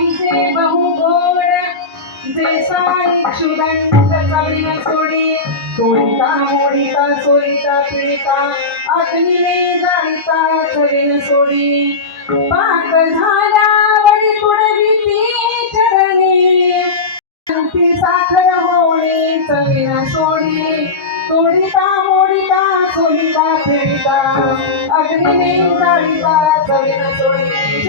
आईचे बहु गोड जे सारी क्षुदंड चालविन सोडी तोडिता मोडिता सोडिता पीडिता अग्निने जाळीता न सोडी. पाक झाल्यावरी तुडवी ती चरणी. ती साखर होळी चविन सोडी. तोडिता मोडिता सोडिता फिरिता अग्निने जाळीता चविन सोडी.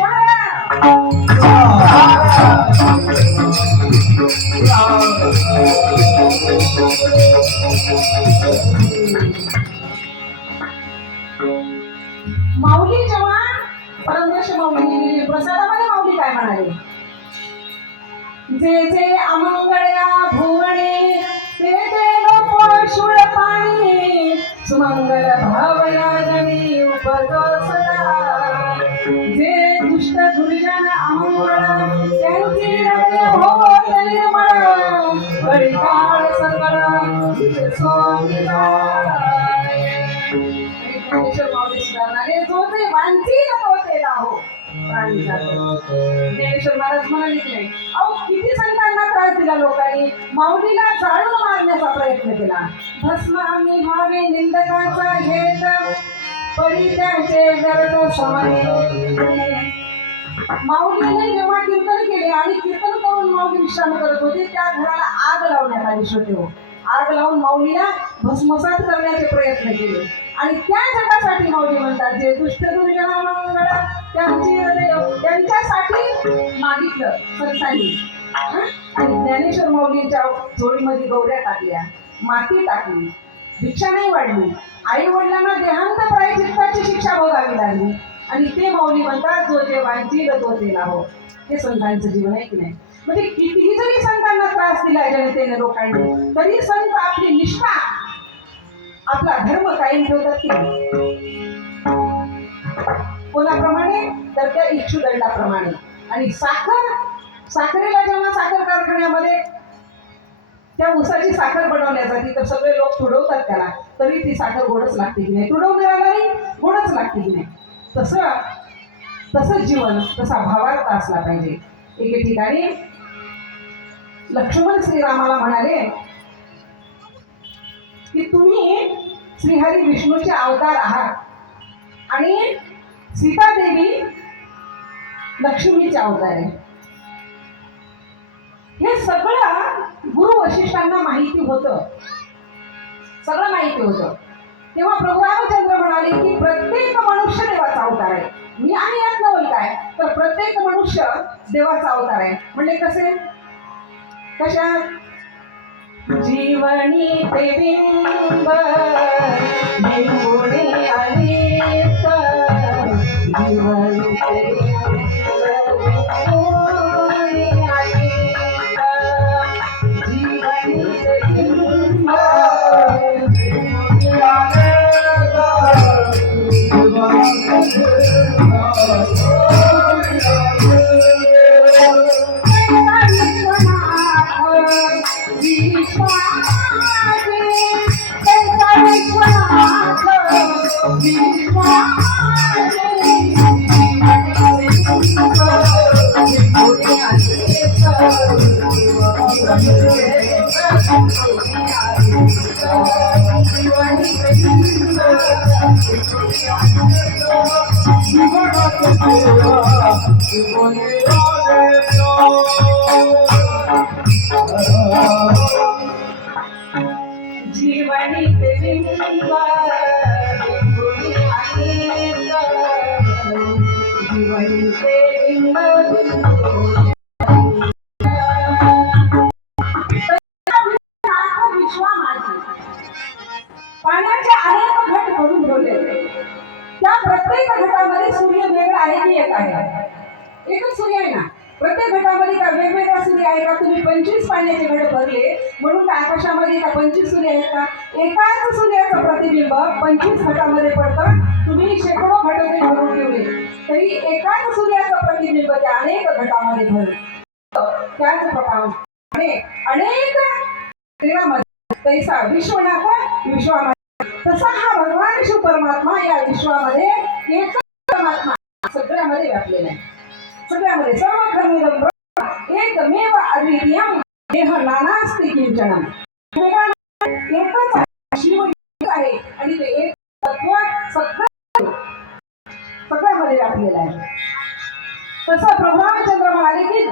माऊली जेव्हा परमदर्श माऊली प्रसादामध्ये माऊली काय म्हणाले? जे जे अमंगळ्या भुवणे ते ते लोक शुळ पाणी सुमंगल भावया जनी उपदोसला जे दुष्ट दुर्जन अमंगळ त्यांची हृदय हो निर्मळ परिकाळ सकळ जो ते वांचील तो लाहो ज्ञानेश्वर महाराज म्हणाले की नाही अहो किती संतांना त्रास दिला लोकांनी माऊलीला जाळून मारण्याचा प्रयत्न केला भस्म आम्ही व्हावे निंदकाचा घेत परित्याचे गरज समाने माऊलीने जेव्हा कीर्तन केले आणि कीर्तन करून माऊली विश्राम करत होते त्या घराला आग लावण्यात आली श्रोते हो. आग लावून माऊलीला भस्मसात करण्याचे प्रयत्न केले. आणि त्या जगासाठी माऊली म्हणतात जे दुष्ट दुर्जना मंगळ त्यांची त्यांच्यासाठी मागितलं. संतांनी आणि ज्ञानेश्वर माऊलींच्या जोडीमध्ये गौऱ्या टाकल्या माती टाकली भिक्षा नाही वाढली. आई वडिलांना देहांत प्रायचित्ताची शिक्षा भोगावी लागली. आणि ते माऊली म्हणतात जो जे वांचील तो ते हो हे संतांचं जीवन आहे की नाही? म्हणजे कितीही जरी संतांना त्रास दिला जनतेने लोकांनी तरी संत आपली निष्ठा आपला धर्म कायम ठेवतात की कोणाप्रमाणे? तर त्या इच्छुदंडाप्रमाणे आणि साखर साखरेला जेव्हा साखर कारखान्यामध्ये त्या ऊसाची साखर बनवण्यासाठी तर सगळे लोक तुडवतात त्याला. तरी ती साखर गोडच लागते की नाही? तुडवणाऱ्याला नाही गोडच लागते की नाही? तसं तसंच जीवन तसा भावार्थ असला पाहिजे. एके ठिकाणी लक्ष्मण श्रीरामाला म्हणाले की तुम्ही श्रीहरी विष्णूचे अवतार आहात आणि सीतादेवी लक्ष्मीचे अवतार आहे हे सगळं गुरु वशिष्ठांना माहिती होतं. सगळं माहिती होतं. तेव्हा प्रभू रामचंद्र म्हणाले की प्रत्येक मनुष्य देवाचा अवतार आहे. मी आणि यात नवल काय? तर प्रत्येक मनुष्य देवाचा अवतार आहे. म्हणजे कसे? कशा जीवनी ते बिंब निंबुणी अनेक जीवनी ते जीवनी प्रत्येक घटामध्ये का वेगवेगळा सूर्य आहे का? तुम्ही पंचवीस पाण्याचे घट भरले. म्हणून काय आकाशामध्ये का पंचवीस सूर्य आहेत का? एकाच सूर्याचं प्रतिबिंब पंचवीस घटामध्ये पडतं. तुम्ही शेकडो घट जरी भरून ठेवले. तरी एकाच सूर्याचं प्रतिबिंब त्या अनेक घटामध्ये भरलं. त्याच प्रमाणे अनेक शरीरामध्ये तैसा विश्वनाथ विश्वामध्ये. तसा हा भगवान शिव परमात्मा या विश्वामध्ये एकच परमात्मा सगळ्यामध्ये व्यापलेला आहे. सगळ्यामध्ये सर्व खनिज एकमेव अद्वितीय देह नाना असते किंचन एकच शिव आहे आणि ते एक तत्व सगळं सगळ्यामध्ये व्यापलेलं आहे. तसं प्रभू म्हणाले की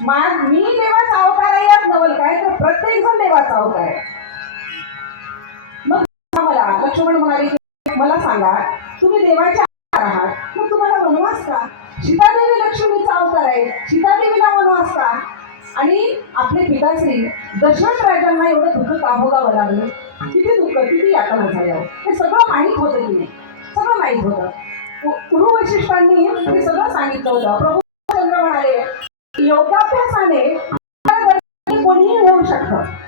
मा- मी देवाचा अवतार आहे यात नवल काय? तर प्रत्येक जण देवाचा अवतार आहे. मग मला लक्ष्मण म्हणाले की मला सांगा तुम्ही देवाच्या आहात. मग तुम्हाला वनवास का सीतादेवी लक्ष्मीचा अवतार आहे. सीतादेवीला वनवास का आणि आपले पिताश्री दशरथ राजांना एवढं दुःख का भोगावं लागलं? किती दुःख किती यातना झाल्यावर हे सगळं माहीत होतं की नाही सगळं माहीत होतं. गुरु वैशिष्टांनी हे सगळं सांगितलं होतं. प्रभू चंद्र म्हणाले योगाभ्यासाने कोणीही होऊ शकतं.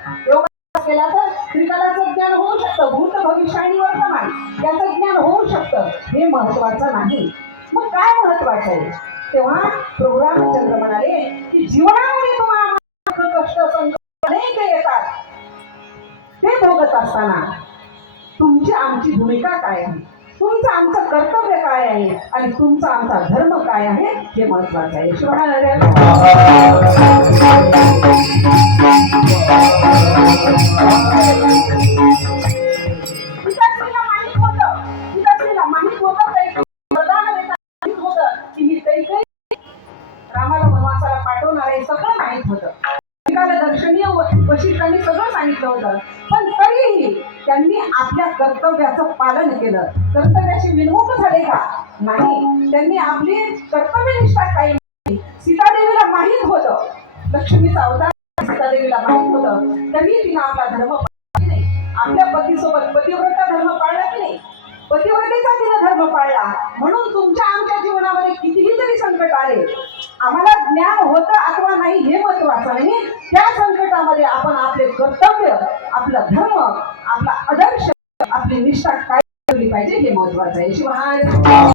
केला तर त्रिकालाचं ज्ञान होऊ शकतं. भूत भविष्य आणि वर्तमान याचं ज्ञान होऊ शकतं. हे महत्वाचं नाही. मग काय महत्वाचं आहे? तेव्हा प्रभू रामचंद्र म्हणाले की जीवनामध्ये तुम्हाला कष्ट संकट अनेक येतात. ते भोगत असताना तुमची आमची भूमिका काय आहे? तुमचं आमचं कर्तव्य काय आहे? आणि तुमचा आमचा धर्म काय आहे? हे महत्वाचं आहे. शिवाय माहीत होतं. एकाला दर्शनीय वशिष्ठांनी सगळं सांगितलं होतं. पण तरीही त्यांनी आपल्या कर्तव्याचं पालन केलं. कर्तव्याची विनमुख झाले का? नाही. त्यांनी आपली कर्तव्यनिष्ठा काही नाही. सीतादेवीला माहीत होतं. लक्ष्मीचा अवतार सीतादेवीला माहीत होतं. तरी तिनं आपला धर्म पाळला की नाही? आपल्या पतीसोबत पतिव्रता धर्म पाळला की नाही? पतिव्रतेचा तिनं धर्म पाळला. म्हणून तुमच्या आमच्या जीवनामध्ये कितीही जरी संकट आले आम्हाला ज्ञान होतं अथवा नाही हे महत्वाचं नाही त्या संकटामध्ये आपण आपले कर्तव्य आपला धर्म आपला आदर्श आपली निष्ठा काय ठेवली पाहिजे हे महत्वाचं आहे. शिवाय